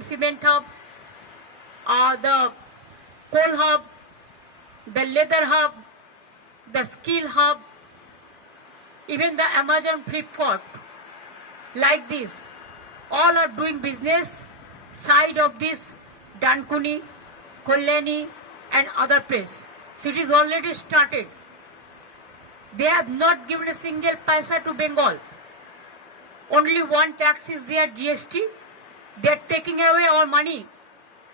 cement hub, the coal hub, the leather hub, the skill hub, even the Amazon Flipkart, like this, all are doing business side of this Dankuni, Kalyani and other place. So it is already started. They have not given a single paisa to Bengal. Only one tax is there, GST. They are taking away our money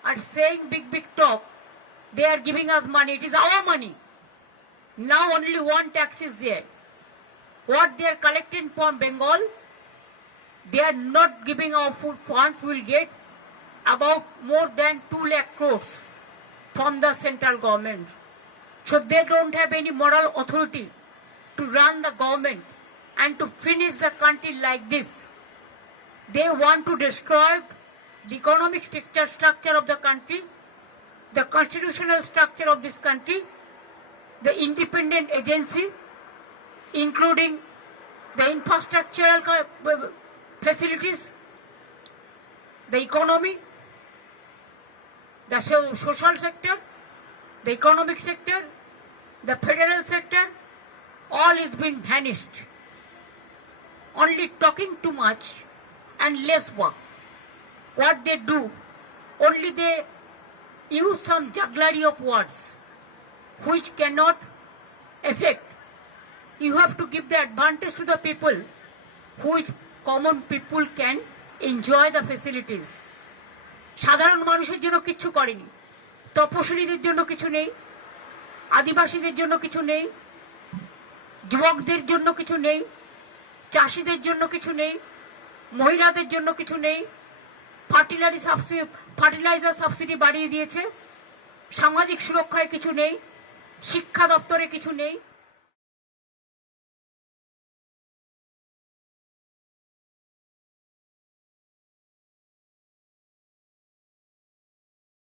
and saying big talk. They are giving us money. It is our money. Now only one tax is there. What they are collecting from Bengal, they are not giving our food funds. Will get about more than 2 lakh crores from the central government. So they don't have any moral authority to run the government and to finish the country like this. They want to destroy the economic structure of the country, the constitutional structure of this country, the independent agency, including the infrastructural facilities, the economy, the social sector, the economic sector, the federal sector, all is been vanished. Only talking too much and less work. What they do, only they use some jugglery of words which cannot affect. You have to give the advantage to the people, which common people can enjoy the facilities. সাধারণ মানুষের জন্য কিছু করেনি, তপশিলীদের জন্য কিছু নেই, আদিবাসীদের জন্য কিছু নেই, যুবকদের জন্য কিছু নেই, চাষীদের জন্য কিছু নেই, মহিলাদের জন্য কিছু নেই, ফার্টিলাইজার সাবসিডি বাড়িয়ে দিয়েছে, সামাজিক সুরক্ষায় কিছু নেই, শিক্ষা দপ্তরে কিছু নেই।